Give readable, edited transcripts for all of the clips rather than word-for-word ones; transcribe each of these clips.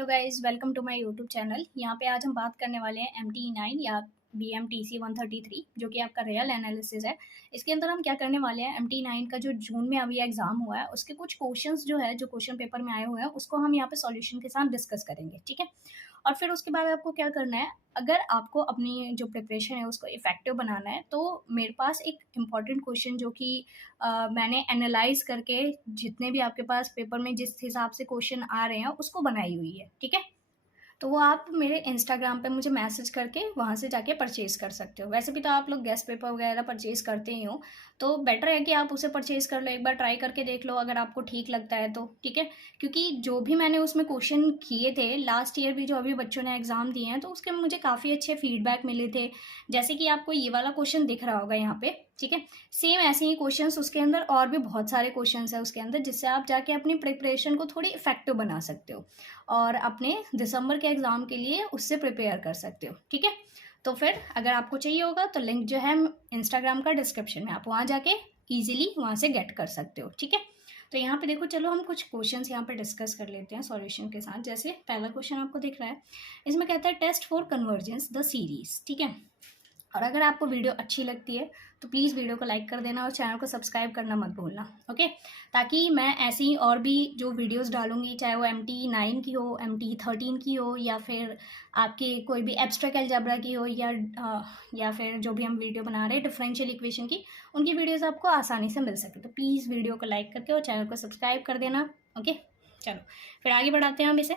Hello guys, welcome to my YouTube channel. यहाँ पे आज हम बात करने वाले हैं MT9 या BMTC 133 जो कि आपका रियल एनालिसिस है। इसके अंदर हम क्या करने वाले हैं, MT9 का जो जून में अभी एग्जाम हुआ है उसके कुछ क्वेश्चंस जो है, जो क्वेश्चन पेपर में आए हुए हैं उसको हम यहाँ पे सॉल्यूशन के साथ डिस्कस करेंगे, ठीक है। और फिर उसके बाद आपको क्या करना है, अगर आपको अपनी जो प्रिपरेशन है उसको इफेक्टिव बनाना है तो मेरे पास एक इम्पॉर्टेंट क्वेश्चन जो कि मैंने एनालाइज करके जितने भी आपके पास पेपर में जिस हिसाब से क्वेश्चन आ रहे हैं उसको बनाई हुई है, ठीक है। तो वो आप मेरे इंस्टाग्राम पे मुझे मैसेज करके वहाँ से जाके परचेज़ कर सकते हो। वैसे भी तो आप लोग गेस्ट पेपर वगैरह परचेज़ करते ही हो, तो बेटर है कि आप उसे परचेज़ कर लो, एक बार ट्राई करके देख लो अगर आपको ठीक लगता है तो, ठीक है। क्योंकि जो भी मैंने उसमें क्वेश्चन किए थे लास्ट ईयर भी, जो अभी बच्चों ने एग्ज़ाम दिए हैं, तो उसके मुझे काफ़ी अच्छे फीडबैक मिले थे। जैसे कि आपको ये वाला क्वेश्चन दिख रहा होगा यहाँ पे, ठीक है। सेम ऐसे ही क्वेश्चंस उसके अंदर और भी बहुत सारे क्वेश्चंस हैं उसके अंदर, जिससे आप जाके अपनी प्रिपरेशन को थोड़ी इफेक्टिव बना सकते हो और अपने दिसंबर के एग्ज़ाम के लिए उससे प्रिपेयर कर सकते हो, ठीक है। तो फिर अगर आपको चाहिए होगा तो लिंक जो है इंस्टाग्राम का डिस्क्रिप्शन में, आप वहाँ जाके ईजिली वहाँ से गेट कर सकते हो, ठीक है। तो यहाँ पे देखो, चलो हम कुछ क्वेश्चंस यहाँ पे डिस्कस कर लेते हैं सॉल्यूशन के साथ। जैसे पहला क्वेश्चन आपको दिख रहा है, इसमें कहता है test for convergence the series, ठीक है। और अगर आपको वीडियो अच्छी लगती है तो प्लीज़ वीडियो को लाइक कर देना और चैनल को सब्सक्राइब करना मत भूलना, ओके। ताकि मैं ऐसी ही और भी जो वीडियोस डालूंगी, चाहे वो MT9 की हो, MT13 की हो, या फिर आपके कोई भी एब्स्ट्रैक्ट अलजेब्रा की हो, या फिर जो भी हम वीडियो बना रहे हैं डिफरेंशियल इक्वेशन की, उनकी वीडियोज़ आपको आसानी से मिल सके। तो प्लीज़ वीडियो को लाइक करके और चैनल को सब्सक्राइब कर देना, ओके। चलो फिर आगे बढ़ाते हैं हम इसे।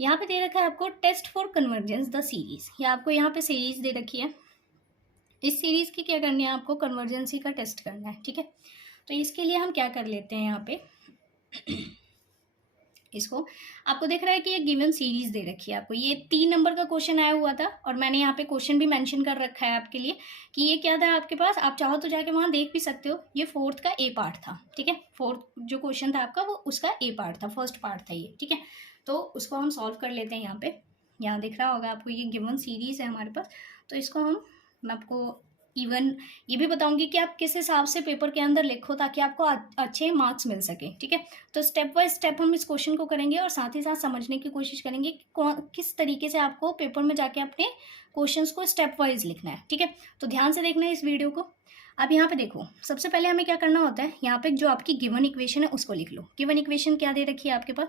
यहाँ पे दे रखा है आपको test for convergence the series, या आपको यहाँ पे सीरीज़ दे रखी है। इस सीरीज़ की क्या करनी है, आपको कन्वर्जेंसी का टेस्ट करना है, ठीक है। तो इसके लिए हम क्या कर लेते हैं, यहाँ पे इसको आपको दिख रहा है कि ये गिवन सीरीज दे रखी है आपको। ये 3 नंबर का क्वेश्चन आया हुआ था और मैंने यहाँ पे क्वेश्चन भी मेंशन कर रखा है आपके लिए कि ये क्या था आपके पास। आप चाहो तो जाके वहाँ देख भी सकते हो। ये 4th का ए पार्ट था, ठीक है। 4th जो क्वेश्चन था आपका वो उसका ए पार्ट था, फर्स्ट पार्ट था ये, ठीक है। तो उसको हम सॉल्व कर लेते हैं। यहाँ पे यहाँ दिख रहा होगा आपको, ये गिवन सीरीज है हमारे पास। तो इसको मैं आपको इवन ये भी बताऊंगी कि आप किस हिसाब से पेपर के अंदर लिखो ताकि आपको अच्छे मार्क्स मिल सके, ठीक है। तो स्टेप बाय स्टेप हम इस क्वेश्चन को करेंगे और साथ ही साथ समझने की कोशिश करेंगे कि किस तरीके से आपको पेपर में जाके अपने क्वेश्चंस को स्टेप वाइज लिखना है, ठीक है। तो ध्यान से देखना है इस वीडियो को। अब यहाँ पे देखो, सबसे पहले हमें क्या करना होता है, यहाँ पे जो आपकी गिवन इक्वेशन है उसको लिख लो। गिवन इक्वेशन क्या दे रखी है आपके पास,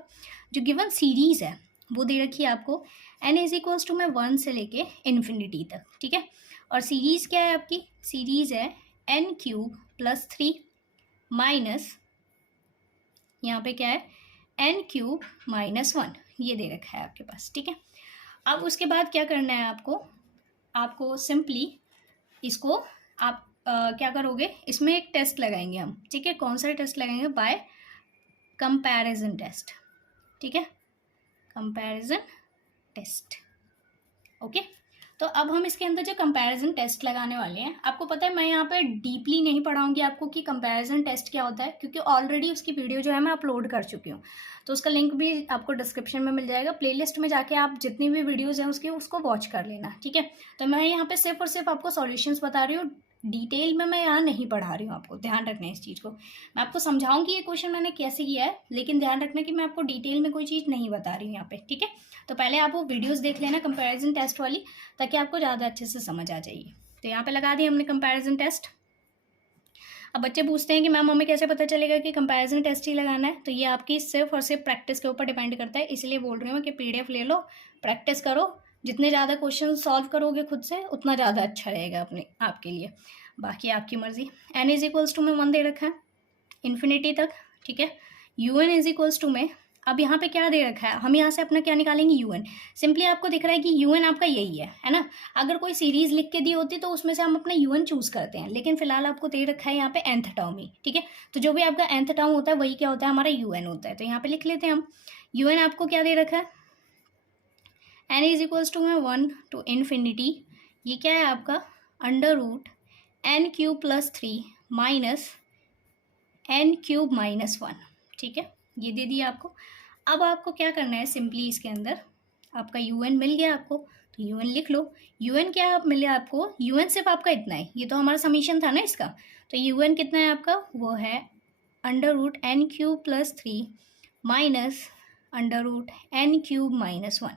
जो गिवन सीरीज है वो दे रखी है आपको n इज इक्वल्स टू में 1 से लेके इन्फिनिटी तक, ठीक है। और सीरीज़ क्या है आपकी, सीरीज़ है n³ + 3 माइनस, यहाँ पे क्या है n³ - 1, ये दे रखा है आपके पास, ठीक है। अब उसके बाद क्या करना है आपको सिंपली इसको आप क्या करोगे, इसमें एक टेस्ट लगाएंगे हम, ठीक है। कौन सा टेस्ट लगाएंगे, बाय कंपैरिजन टेस्ट, ठीक है, कंपैरिजन टेस्ट, ओके। तो अब हम इसके अंदर जो कंपैरिजन टेस्ट लगाने वाले हैं, आपको पता है मैं यहाँ पे डीपली नहीं पढ़ाऊंगी आपको कि कंपैरिजन टेस्ट क्या होता है, क्योंकि ऑलरेडी उसकी वीडियो जो है मैं अपलोड कर चुकी हूँ। तो उसका लिंक भी आपको डिस्क्रिप्शन में मिल जाएगा। प्लेलिस्ट में जाके आप जितनी भी वीडियोज़ हैं उसको वॉच कर लेना, ठीक है। तो मैं यहाँ पे सिर्फ और सिर्फ आपको सॉल्यूशंस बता रही हूँ, डिटेल में मैं यहाँ नहीं पढ़ा रही हूँ आपको। ध्यान रखना है इस चीज़ को। मैं आपको समझाऊंगी ये क्वेश्चन मैंने कैसे किया है, लेकिन ध्यान रखना कि मैं आपको डिटेल में कोई चीज़ नहीं बता रही हूँ यहाँ पे, ठीक है। तो पहले आप वो वीडियोस देख लेना कंपैरिजन टेस्ट वाली, ताकि आपको ज़्यादा अच्छे से समझ आ जाएगी। तो यहाँ पे लगा दिया हमने कंपैरिजन टेस्ट। अब बच्चे पूछते हैं कि मैम हमें कैसे पता चलेगा कि कंपैरिजन टेस्ट ही लगाना है। तो ये आपकी सिर्फ और सिर्फ प्रैक्टिस के ऊपर डिपेंड करता है, इसलिए बोल रही हूँ कि PDF ले लो, प्रैक्टिस करो। जितने ज़्यादा क्वेश्चन सॉल्व करोगे खुद से उतना ज़्यादा अच्छा रहेगा आपके लिए। बाकी आपकी मर्जी। n इज इक्वल्स टू में 1 दे रखा है इन्फिनिटी तक, ठीक है। UN इज इक्वल्स टू में, अब यहाँ पे क्या दे रखा है, हम यहाँ से अपना क्या निकालेंगे, UN। सिंपली आपको दिख रहा है कि UN आपका यही है ना। अगर कोई सीरीज लिख के दी होती तो उसमें से हम अपना UN चूज करते हैं, लेकिन फिलहाल आपको दे रखा है यहाँ पे nth टर्म ही, ठीक है। तो जो भी आपका nth टर्म होता है वही क्या होता है, हमारा UN होता है। तो यहाँ पे लिख लेते हैं हम, UN आपको क्या दे रखा है, n इज इक्वल्स टू में 1 to इन्फिनिटी, ये क्या है आपका √n³ + 3 माइनस n³ - 1, ठीक है। ये दे दिया आपको। अब आपको क्या करना है, सिंपली इसके अंदर आपका UN मिल गया आपको, तो UN लिख लो। UN क्या मिला आपको, UN सिर्फ आपका इतना है, ये तो हमारा समीशन था ना इसका। तो UN कितना है आपका, वो है √n³ + 3 minus under root n cube minus one.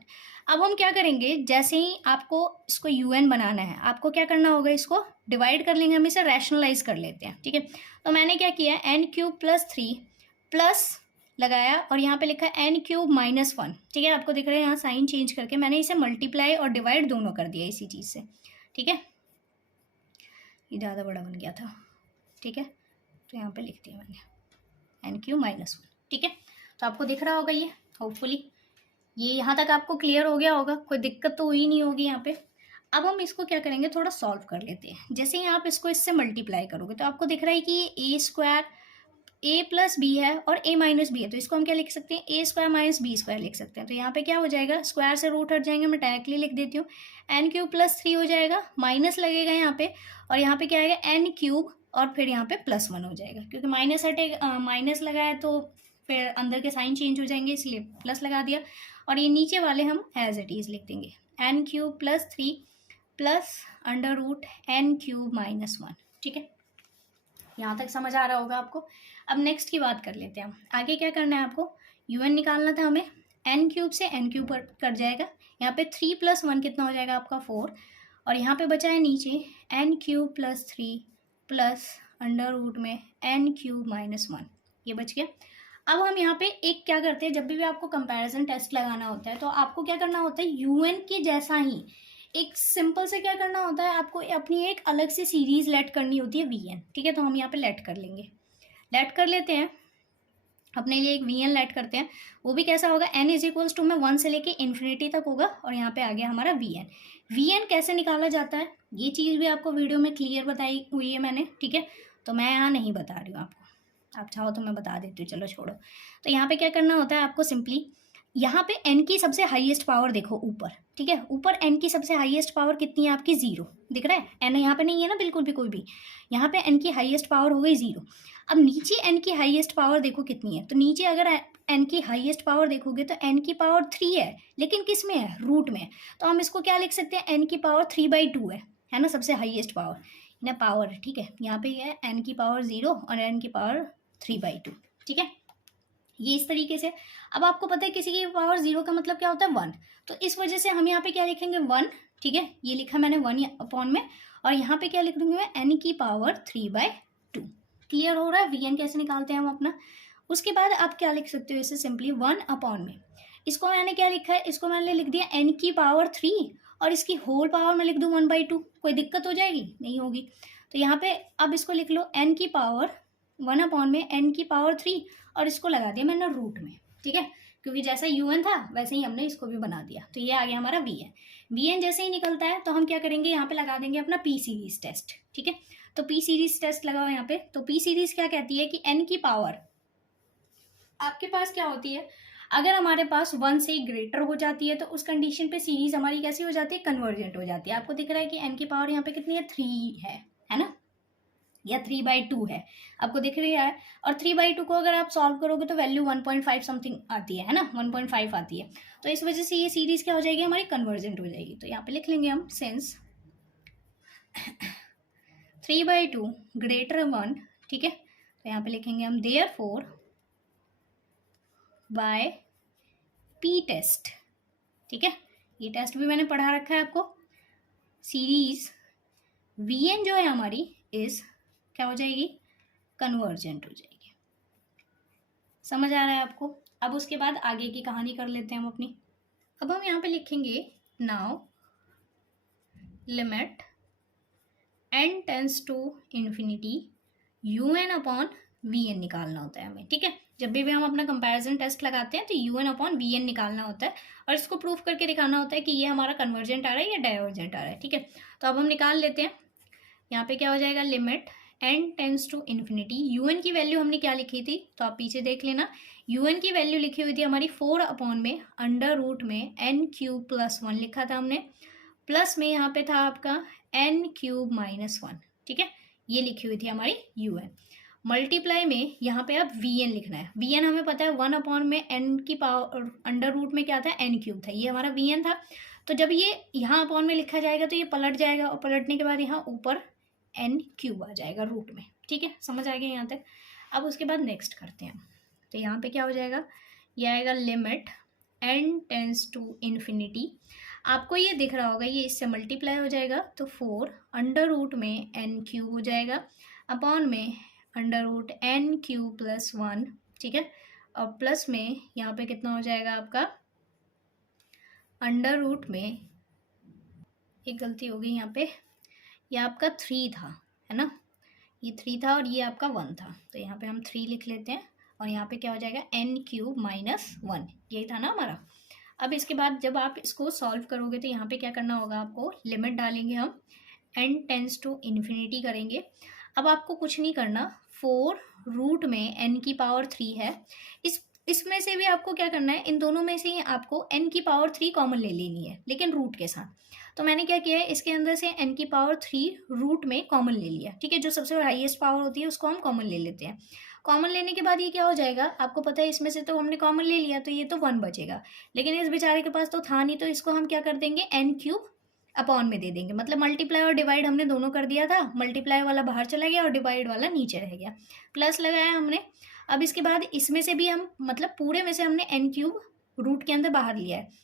अब हम क्या करेंगे, जैसे ही आपको इसको un बनाना है, आपको क्या करना होगा, इसको डिवाइड कर लेंगे, हम इसे रैशनलाइज कर लेते हैं, ठीक है। तो मैंने क्या किया, n cube plus three plus लगाया और यहाँ पे लिखा है एन क्यूब माइनस वन, ठीक है। आपको दिख रहा है यहाँ साइन चेंज करके मैंने इसे मल्टीप्लाई और डिवाइड दोनों कर दिया इसी चीज़ से, ठीक है। ये ज़्यादा बड़ा बन गया था, ठीक है, तो यहाँ पे लिख दिया मैंने एन क्यूब माइनस वन, ठीक है। तो आपको दिख रहा होगा ये, होपफुली ये यहाँ तक आपको क्लियर हो गया होगा, कोई दिक्कत तो हुई नहीं होगी यहाँ पे। अब हम इसको क्या करेंगे, थोड़ा सॉल्व कर लेते हैं। जैसे ही आप इसको इससे मल्टीप्लाई करोगे तो आपको दिख रहा है कि ये ए स्क्वायर ए प्लस बी है और ए माइनस बी है, तो इसको हम क्या लिख सकते हैं, ए स्क्वायर माइनस बी स्क्वायर लिख सकते हैं। तो यहाँ पे क्या हो जाएगा, स्क्वायर से रूट हट जाएंगे, मैं डायरेक्टली लिख देती हूँ, एन क्यूब प्लस थ्री हो जाएगा, माइनस लगेगा यहाँ पे और यहाँ पे क्या आएगा एन क्यूब और फिर यहाँ पे प्लस वन हो जाएगा, क्योंकि माइनस हटेगा, माइनस लगा है तो फिर अंदर के साइन चेंज हो जाएंगे, इसलिए प्लस लगा दिया। और ये नीचे वाले हम एज इट इज़ लिख देंगे, n cube plus three plus under root n cube minus one, ठीक है। यहाँ तक समझ आ रहा होगा आपको। अब नेक्स्ट की बात कर लेते हैं हम, आगे क्या करना है आपको, un निकालना था हमें, एन क्यूब से एन क्यूब कट जाएगा, यहाँ पे थ्री प्लस वन कितना हो जाएगा आपका फोर, और यहाँ पे बचा है नीचे n cube plus three plus under root में एन क्यूब माइनस वन, ये बच गया। अब हम यहाँ पे एक क्या करते हैं, जब भी आपको कंपैरिजन टेस्ट लगाना होता है तो आपको क्या करना होता है, un के जैसा ही एक सिंपल से क्या करना होता है, आपको अपनी एक अलग से सीरीज लेट करनी होती है vn, ठीक है। तो हम यहाँ पे लेट कर लेंगे, लेट कर लेते हैं, अपने लिए एक vn लेट करते हैं। वो भी कैसा होगा, n इज इक्वल्स टू में वन से लेके इन्फिनिटी तक होगा और यहाँ पे आ गया हमारा vn कैसे निकाला जाता है, ये चीज़ भी आपको वीडियो में क्लियर बताई हुई है मैंने, ठीक है। तो मैं यहाँ नहीं बता रही हूँ आपको, आप चाहो तो मैं बता देती हूँ, चलो छोड़ो। तो यहाँ पे क्या करना होता है आपको, सिंपली यहाँ पे n की सबसे हाईएस्ट पावर देखो ऊपर, ठीक है, ऊपर n की सबसे हाईएस्ट पावर कितनी है आपकी, जीरो दिख रहा है, n यहाँ पे नहीं है ना बिल्कुल भी कोई भी, यहाँ पे n की हाईएस्ट पावर हो गई जीरो। अब नीचे n की हाईएस्ट पावर देखो कितनी है, तो नीचे अगर n की हाईएस्ट पावर देखोगे तो n की पावर थ्री है, लेकिन किस में है, रूट में। तो हम इसको क्या लिख सकते हैं, n की पावर थ्री बाई टू है ना, सबसे हाईएस्ट पावर ना पावर, ठीक है। यहाँ पे है n की पावर जीरो और n की पावर थ्री बाई टू, ठीक है, ये इस तरीके से। अब आपको पता है किसी की पावर जीरो का मतलब क्या होता है, वन, तो इस वजह से हम यहाँ पे क्या लिखेंगे, वन, ठीक है, ये लिखा मैंने वन अपॉन में, और यहाँ पे क्या लिख दूंगी मैं, एन की power three by two. Clear हो रहा है, वीएन कैसे निकालते हैं हम अपना। उसके बाद आप क्या लिख सकते हो, इसे सिंपली वन अपॉन में, इसको मैंने क्या लिखा है, इसको मैंने लिख दिया एन की पावर थ्री और इसकी होल पावर में लिख दूँ वन बाई टू, कोई दिक्कत हो जाएगी, नहीं होगी। तो यहाँ पे अब इसको लिख लो एन की पावर वन अपॉन में एन की पावर थ्री और इसको लगा दिया मैंने रूट में, ठीक है, क्योंकि जैसा un था वैसे ही हमने इसको भी बना दिया, तो ये आ गया हमारा vn जैसे ही निकलता है तो हम क्या करेंगे, यहाँ पे लगा देंगे अपना p सीरीज टेस्ट, ठीक है। तो p सीरीज टेस्ट लगाओ यहाँ पे। तो p सीरीज क्या कहती है कि n की पावर आपके पास क्या होती है, अगर हमारे पास वन से ग्रेटर हो जाती है तो उस कंडीशन पे सीरीज हमारी कैसी हो जाती है, कन्वर्जेंट हो जाती है। आपको दिख रहा है कि n की पावर यहाँ पे कितनी है, थ्री है ना, या थ्री बाई टू है, आपको दिख रही है। और थ्री बाई टू को अगर आप सॉल्व करोगे तो वैल्यू 1.5 समथिंग आती है ना, 1.5 आती है। तो इस वजह से ये सीरीज क्या हो जाएगी, हमारी कन्वर्जेंट हो जाएगी। तो यहाँ पे लिख लेंगे हम sense three by two greater one, ठीक है। तो यहाँ पे लिखेंगे हम देयरफॉर बाय पी टेस्ट, ठीक है। ये टेस्ट भी मैंने पढ़ा रखा है आपको। सीरीज vn जो है हमारी इस क्या हो जाएगी, कन्वर्जेंट हो जाएगी। समझ आ रहा है आपको। अब उसके बाद आगे की कहानी कर लेते हैं हम अपनी। अब हम यहाँ पे लिखेंगे now limit n tends to infinity un upon vn निकालना होता है हमें, ठीक है। जब भी हम अपना कंपैरिजन टेस्ट लगाते हैं तो un अपॉन vn निकालना होता है और इसको प्रूफ करके दिखाना होता है कि ये हमारा कन्वर्जेंट आ रहा है या डाइवर्जेंट आ रहा है, ठीक है। तो अब हम निकाल लेते हैं। यहाँ पे क्या हो जाएगा, limit n tends to infinity, un की वैल्यू हमने क्या लिखी थी, तो आप पीछे देख लेना, un की वैल्यू लिखी हुई थी हमारी फोर अपॉन में अंडर रूट में n क्यूब प्लस वन लिखा था हमने, प्लस में यहाँ पे था आपका n क्यूब माइनस वन, ठीक है, ये लिखी हुई थी हमारी un। मल्टीप्लाई में यहाँ पे अब vn लिखना है। vn हमें पता है वन अपॉन में n की पावर अंडर रूट में क्या था, n क्यूब था, ये हमारा vn था। तो जब ये यहाँ अपॉन में लिखा जाएगा तो ये पलट जाएगा और पलटने के बाद यहाँ ऊपर n क्यूब आ जाएगा रूट में, ठीक है। समझ आ गया यहाँ तक। अब उसके बाद नेक्स्ट करते हैं। तो यहाँ पे क्या हो जाएगा, ये आएगा limit n tends to infinity. आपको ये दिख रहा होगा, ये इससे मल्टीप्लाई हो जाएगा तो 4 अंडर रूट में n क्यूब हो जाएगा अपॉन में under root n cube plus 1, ठीक है। और प्लस में यहाँ पे कितना हो जाएगा आपका अंडर रूट में, एक गलती हो गई यहाँ पे, ये आपका 3 था, है ना, ये 3 था और ये आपका 1 था, तो यहाँ पे हम 3 लिख लेते हैं और यहाँ पे क्या हो जाएगा n क्यूब माइनस 1, यही था ना हमारा। अब इसके बाद जब आप इसको सॉल्व करोगे तो यहाँ पे क्या करना होगा, आपको लिमिट डालेंगे हम, n टेंस टू इन्फिनिटी करेंगे। अब आपको कुछ नहीं करना, 4 रूट में n की पावर 3 है, इसमें से भी आपको क्या करना है, इन दोनों में से ही आपको n की पावर 3 कॉमन ले लेनी है, लेकिन रूट के साथ। तो मैंने क्या किया है, इसके अंदर से n की पावर 3 रूट में कॉमन ले लिया, ठीक है। जो सबसे हाईएस्ट पावर होती है उसको हम कॉमन ले लेते हैं। कॉमन लेने के बाद ये क्या हो जाएगा, आपको पता है इसमें से तो हमने कॉमन ले लिया तो ये तो 1 बचेगा, लेकिन इस बेचारे के पास तो था नहीं, तो इसको हम क्या कर देंगे, n क्यूब अपॉन में दे देंगे। मतलब मल्टीप्लाई और डिवाइड हमने दोनों कर दिया था, मल्टीप्लाई वाला बाहर चला गया और डिवाइड वाला नीचे रह गया, प्लस लगाया हमने। अब इसके बाद इसमें से भी हम, मतलब पूरे में से हमने n क्यूब रूट के अंदर बाहर लिया है,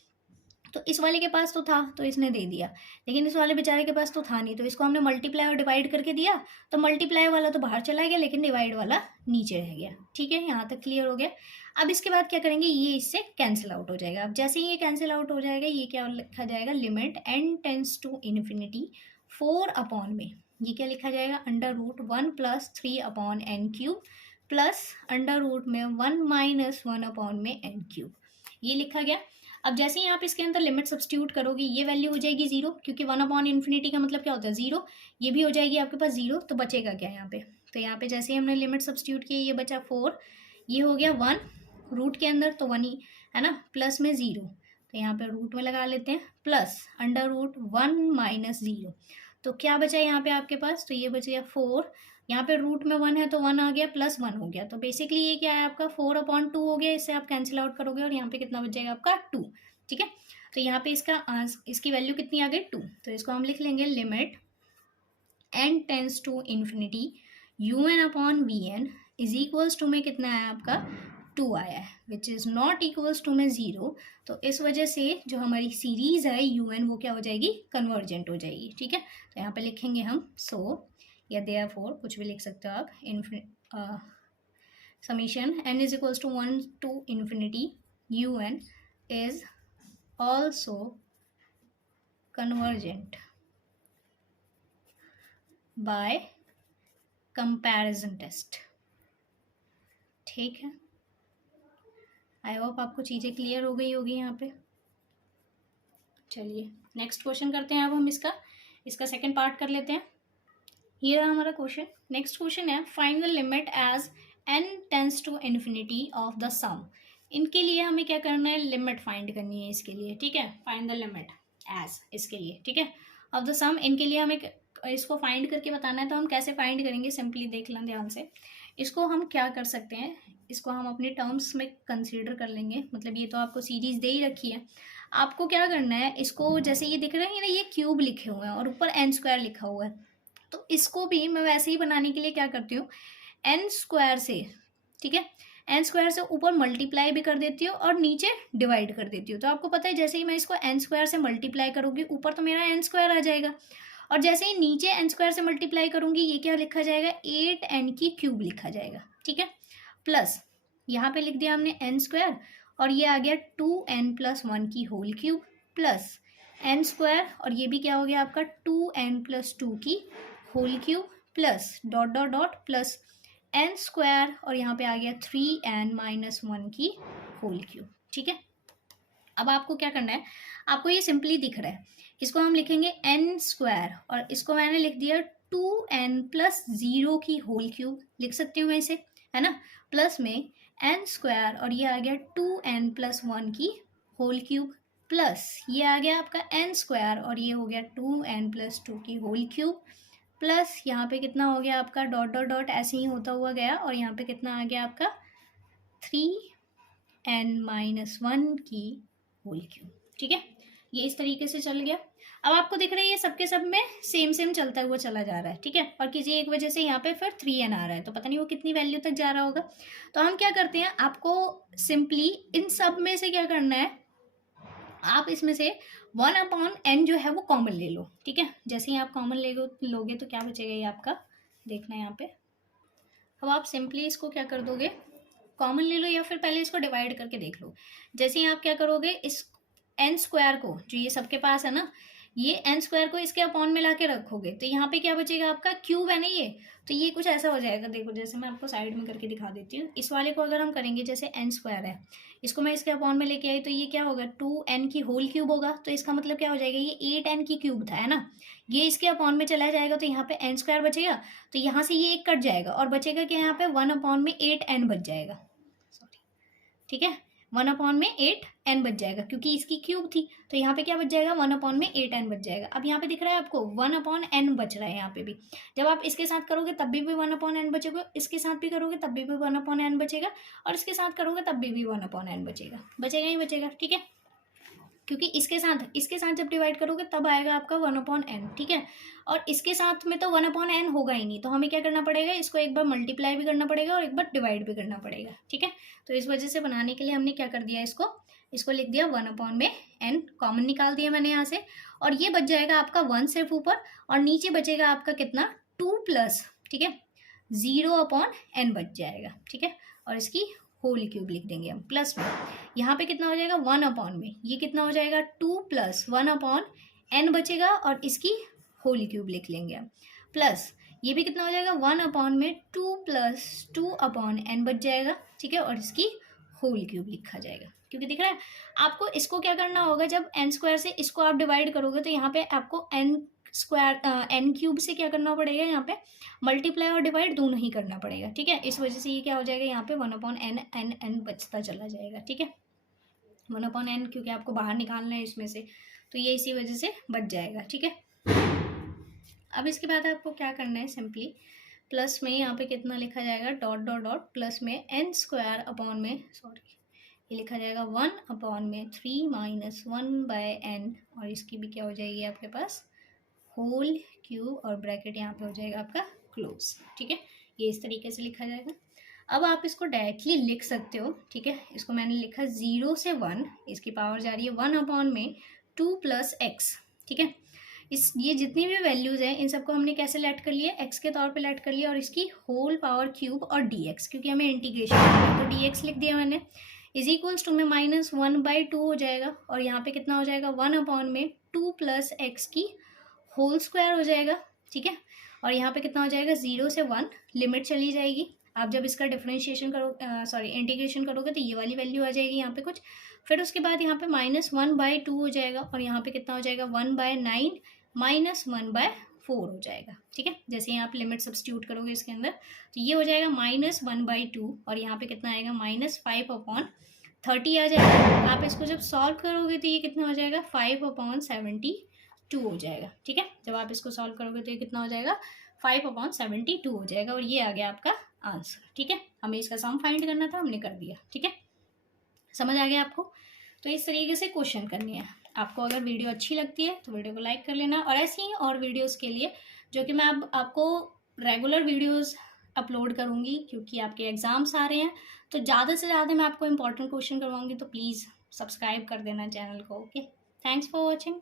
तो इस वाले के पास तो था तो इसने दे दिया, लेकिन इस वाले बेचारे के पास तो था नहीं, तो इसको हमने मल्टीप्लाई और डिवाइड करके दिया, तो मल्टीप्लाई वाला तो बाहर चला गया लेकिन डिवाइड वाला नीचे रह गया, ठीक है। यहाँ तक क्लियर हो गया। अब इसके बाद क्या करेंगे, ये इससे कैंसिल आउट हो जाएगा। अब जैसे ही ये कैंसिल आउट हो जाएगा, ये क्या लिखा जाएगा, limit n tends to infinity 4 upon में, ये क्या लिखा जाएगा, under root 1 plus 3 upon n cube plus under root में 1 माइनस 1 अपॉन में n क्यूब, ये लिखा गया। अब जैसे ही आप इसके अंदर लिमिट सब्स्टिट्यूट करोगे, ये वैल्यू हो जाएगी 0, क्योंकि 1 अपॉन इन्फिनिटी का मतलब क्या होता है 0, ये भी हो जाएगी आपके पास 0, तो बचेगा क्या यहाँ पे, तो यहाँ पे जैसे ही हमने लिमिट सब्स्टिट्यूट की, ये बचा 4, ये हो गया 1 रूट के अंदर तो 1 ही है ना, प्लस में 0, तो यहाँ पे रूट में लगा लेते हैं, प्लस अंडर रूट 1 माइनस 0, तो क्या बचा यहाँ पे आपके पास, तो ये बच गया 4, यहाँ पे रूट में 1 है तो 1 आ गया, प्लस 1 हो गया, तो बेसिकली ये क्या है आपका 4 अपॉन 2 हो गया। इससे आप कैंसिल आउट करोगे और यहाँ पे कितना बच जाएगा आपका 2, ठीक है। तो यहाँ पे इसकी वैल्यू कितनी आ गई 2, तो इसको हम लिख लेंगे limit n tends to infinity un upon v n is equals to में कितना है आपका 2 आया है, which is not equals to में 0, तो इस वजह से जो हमारी सीरीज़ है un वो क्या हो जाएगी, कन्वर्जेंट हो जाएगी, ठीक है। तो यहाँ पे लिखेंगे हम सो या देयरफॉर, कुछ भी लिख सकते हो आप, summation n is equals to 1 to infinity un is also convergent by comparison test, ठीक है। आई होप आपको चीज़ें क्लियर हो गई होगी यहाँ पे। चलिए नेक्स्ट क्वेश्चन करते हैं। अब हम इसका सेकंड पार्ट कर लेते हैं। ये रहा हमारा क्वेश्चन। नेक्स्ट क्वेश्चन है find the limit as n tends to infinity of the sum. इनके लिए हमें क्या करना है, लिमिट फाइंड करनी है इसके लिए, ठीक है। फाइंड द लिमिट एज इसके लिए, ठीक है, ऑफ द सम। इनके लिए हमें इसको फाइंड करके बताना है, तो हम कैसे फाइंड करेंगे, सिंपली देख लें ध्यान से। इसको हम क्या कर सकते हैं, इसको हम अपने टर्म्स में कंसीडर कर लेंगे। मतलब ये तो आपको सीरीज दे ही रखी है, आपको क्या करना है, इसको जैसे ये दिख रहा है ना, ये क्यूब लिखे हुए हैं और ऊपर n स्क्वायर लिखा हुआ है, तो इसको भी मैं वैसे ही बनाने के लिए क्या करती हूँ, n स्क्वायर से, ठीक है, n स्क्वायर से ऊपर मल्टीप्लाई भी कर देती हूँ और नीचे डिवाइड कर देती हूँ। तो आपको पता है जैसे ही मैं इसको n स्क्वायर से मल्टीप्लाई करूँगी, ऊपर तो मेरा n स्क्वायर आ जाएगा, और जैसे ही नीचे n स्क्वायर से मल्टीप्लाई करूँगी, ये क्या लिखा जाएगा, 8n की क्यूब लिखा जाएगा, ठीक है। प्लस यहाँ पे लिख दिया हमने n स्क्वायर, और ये आ गया 2n प्लस 1 की whole cube, plus n square, और ये भी क्या हो गया आपका 2n प्लस 2 की whole cube, plus dot dot dot plus n square, और यहाँ पे आ गया 3n माइनस 1 की होल क्यूब, ठीक है। अब आपको क्या करना है, आपको ये सिंपली दिख रहा है, इसको हम लिखेंगे n स्क्वायर, और इसको मैंने लिख दिया 2n प्लस 0 की होल क्यूब, लिख सकती हूँ मैं इसे, है ना, प्लस में n स्क्वायर, और ये आ गया 2n प्लस 1 की होल क्यूब, प्लस ये आ गया आपका n स्क्वायर, और ये हो गया 2n प्लस 2 की होल क्यूब, प्लस यहाँ पे कितना हो गया आपका डॉट डॉट डॉट ऐसे ही होता हुआ गया, और यहाँ पे कितना आ गया आपका 3n माइनस 1 की होल क्यूब, ठीक है। ये इस तरीके से चल गया। अब आपको दिख रहा है ये सबके सब में सेम सेम चलता हुआ चला जा रहा है, ठीक है। और किसी एक वजह से यहाँ पे फिर 3n आ रहा है, तो पता नहीं वो कितनी वैल्यू तक जा रहा होगा। तो हम क्या करते हैं, आपको सिंपली इन सब में से क्या करना है, आप इसमें से 1/n जो है वो कॉमन ले लो, ठीक है। जैसे ही आप कॉमन लोगे तो क्या बचेगा ये आपका, देखना है यहाँ पे। अब आप सिंपली इसको क्या कर दोगे, कॉमन ले लो या फिर पहले इसको डिवाइड करके देख लो। जैसे ही आप क्या करोगे, इस एन स्क्वायर को जो ये सबके पास है ना, ये एन स्क्वायर को इसके अपॉन में ला के रखोगे तो यहाँ पे क्या बचेगा आपका, क्यूब है ना ये, तो ये कुछ ऐसा हो जाएगा। देखो जैसे मैं आपको साइड में करके दिखा देती हूँ। इस वाले को अगर हम करेंगे, जैसे एन स्क्वायर है, इसको मैं इसके अपॉन में लेके आई तो ये क्या होगा, 2n की होल क्यूब होगा। तो इसका मतलब क्या हो जाएगा, ये 8n की क्यूब था, है ना। ये इसके अपॉन में चला जाएगा तो यहाँ पे एन स्क्वायर बचेगा, तो यहाँ से ये एक कट जाएगा और बचेगा क्या, यहाँ पे 1/8n बच जाएगा, सॉरी, ठीक है। 1/8n बच जाएगा क्योंकि इसकी क्यूब थी, तो यहाँ पे क्या बच जाएगा, 1/8n बच जाएगा। अब यहाँ पे दिख रहा है आपको 1/n बच रहा है यहाँ पे भी। जब आप इसके साथ करोगे तब भी 1/n बचेगा, इसके साथ भी करोगे तब भी 1/n बचेगा, और इसके साथ करोगे तब भी 1/n बचेगा, बचेगा ही बचेगा, ठीक है। क्योंकि इसके साथ जब डिवाइड करोगे तब आएगा आपका 1/n, ठीक है। और इसके साथ में तो 1/n होगा ही नहीं, तो हमें क्या करना पड़ेगा, इसको एक बार मल्टीप्लाई भी करना पड़ेगा और एक बार डिवाइड भी करना पड़ेगा, ठीक है। तो इस वजह से बनाने के लिए हमने क्या कर दिया, इसको लिख दिया 1/n, कॉमन निकाल दिया मैंने यहाँ से, और ये बच जाएगा आपका 1 सिर्फ ऊपर, और नीचे बचेगा आपका कितना, 2 ठीक है 0/n बच जाएगा, ठीक है। और इसकी होल क्यूब लिख देंगे हम, प्लस में यहाँ पे कितना हो जाएगा 1/, ये कितना हो जाएगा 2 + 1/n बचेगा, और इसकी होल क्यूब लिख लेंगे हम, प्लस ये भी कितना हो जाएगा 1/2 + 2/n बच जाएगा, ठीक है। और इसकी होल क्यूब लिखा जाएगा, क्योंकि दिख रहा है आपको। इसको क्या करना होगा, जब n स्क्वायर से इसको आप डिवाइड करोगे तो यहाँ पे आपको n क्यूब से क्या करना पड़ेगा, यहाँ पे मल्टीप्लाई और डिवाइड दोनों ही करना पड़ेगा, ठीक है। इस वजह से ये क्या हो जाएगा, यहाँ पे 1/n बचता चला जाएगा, ठीक है। 1/n क्योंकि आपको बाहर निकालना है इसमें से, तो ये इसी वजह से बच जाएगा, ठीक है। अब इसके बाद आपको क्या करना है, सिंपली प्लस में यहाँ पे कितना लिखा जाएगा, डॉट डॉट डॉट, प्लस में n² में, सॉरी, ये लिखा जाएगा 1/3 - 1/n, और इसकी भी क्या हो जाएगी आपके पास, होल क्यूब, और ब्रैकेट यहाँ पे हो जाएगा आपका क्लोज, ठीक है। ये इस तरीके से लिखा जाएगा। अब आप इसको डायरेक्टली लिख सकते हो, ठीक है। इसको मैंने लिखा 0 से 1, इसकी पावर जा रही है 1/2 + x, ठीक है। ये जितनी भी वैल्यूज़ हैं इन सबको हमने कैसे लेट कर लिया, x के तौर पे लेट कर लिया, और इसकी होल पावर क्यूब और dx, क्योंकि हमें इंटीग्रेशन करना है, तो dx लिख दिया मैंने, = में -1/2 हो जाएगा, और यहाँ पे कितना हो जाएगा 1/2 + x की होल स्क्वायर हो जाएगा, ठीक है। और यहाँ पे कितना हो जाएगा 0 से 1, लिमिट चली जाएगी। आप जब इसका डिफरेंशिएशन इंटीग्रेशन करोगे तो ये वाली वैल्यू आ जाएगी यहाँ पे कुछ, फिर उसके बाद यहाँ पे -1/2 हो जाएगा, और यहाँ पे कितना हो जाएगा 1/9 - 1/4 हो जाएगा, ठीक है। जैसे ही आप लिमिट सब्स्टिट्यूट करोगे इसके अंदर तो ये हो जाएगा -1/2, और यहाँ पे कितना आएगा -5/30 आ जाएगा। आप इसको जब सॉल्व करोगे तो ये कितना हो जाएगा 5/72 हो जाएगा, ठीक है। जब आप इसको सॉल्व करोगे तो ये कितना हो जाएगा 5/72 हो जाएगा, और ये आ गया आपका आंसर, ठीक है। हमें इसका सम फाइंड करना था, हमने कर दिया, ठीक है। समझ आ गया आपको। तो इस तरीके से क्वेश्चन करनी है आपको। अगर वीडियो अच्छी लगती है तो वीडियो को लाइक कर लेना, और ऐसी ही और वीडियोस के लिए जो कि मैं अब आपको रेगुलर वीडियोस अपलोड करूँगी, क्योंकि आपके एग्ज़ाम्स आ रहे हैं, तो ज़्यादा से ज़्यादा मैं आपको इंपॉर्टेंट क्वेश्चन करवाऊँगी, तो प्लीज़ सब्सक्राइब कर देना चैनल को। Okay, thanks for watching.